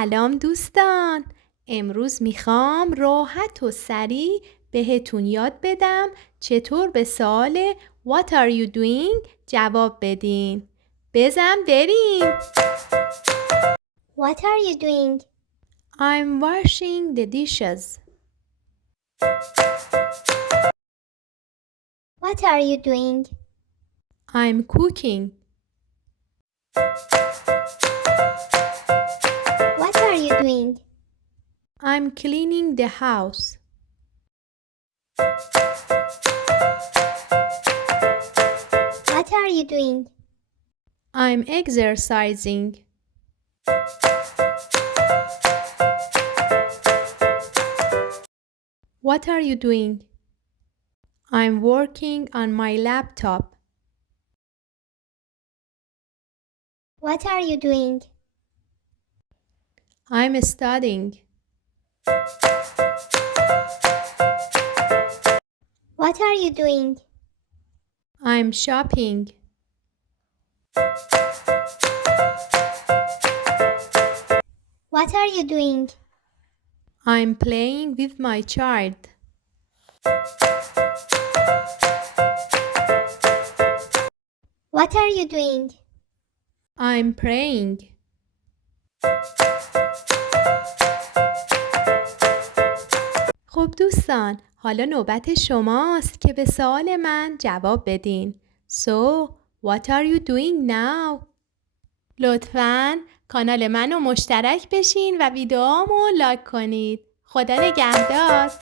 سلام دوستان. امروز میخوام راحت و سریع بهتون یاد بدم چطور به سوال What are you doing جواب بدین. بزن بریم. What are you doing? I'm washing the dishes. What are you doing? I'm cooking. What are you doing? I'm cleaning the house. What are you doing? I'm exercising. What are you doing? I'm working on my laptop. What are you doing? I'm studying. What are you doing? I'm shopping. What are you doing? I'm playing with my child. What are you doing? I'm praying. خب دوستان، حالا نوبت شماست که به سوال من جواب بدین. So, what are you doing now? لطفاً کانال منو مشترک بشین و ویدیوامو لایک کنید. خدا نگهدار.